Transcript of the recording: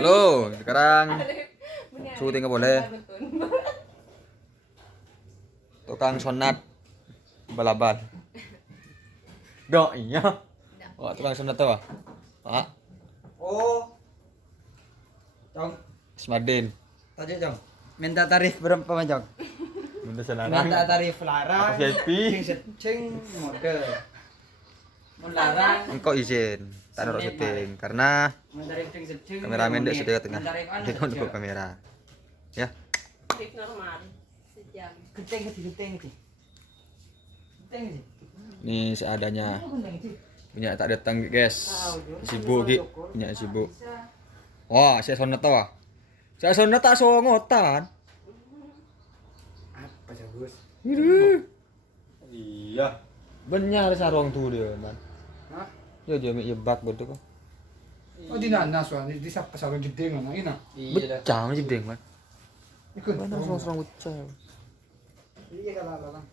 Lo, sekarang syuting nggak boleh. Tukang sonat balaban. Gak iya. Wah, tukang sonat tuh, Pak. Oh. Jong, Ismadin. tadi Jong. Minta tarif berapa Mas Jong? Bunda senang. Minta tarif larang. Aku VIP. Cing mode. Mun larang. Engkau izin taruh syuting karena Mun tarif cing kameramen dia sudah tengah. Tarif Dia untuk kamera. Ya. Tarif normal sejam. Genteng gitu. Ini seadanya. Punya tak datang guys. Sibuk Ki. Punya sibuk. Wah, saya sonat tau. Saya sonat tak songotan. Apa bagus? Iya. Benar sarong tuh dia, man. Hah? Ya dia yebak betul kok. Oh di nanas wah di sapa sarong gede ngono ina. Becah aja deng, man. Ikut. Mana sarong becah. Iya kalau larang.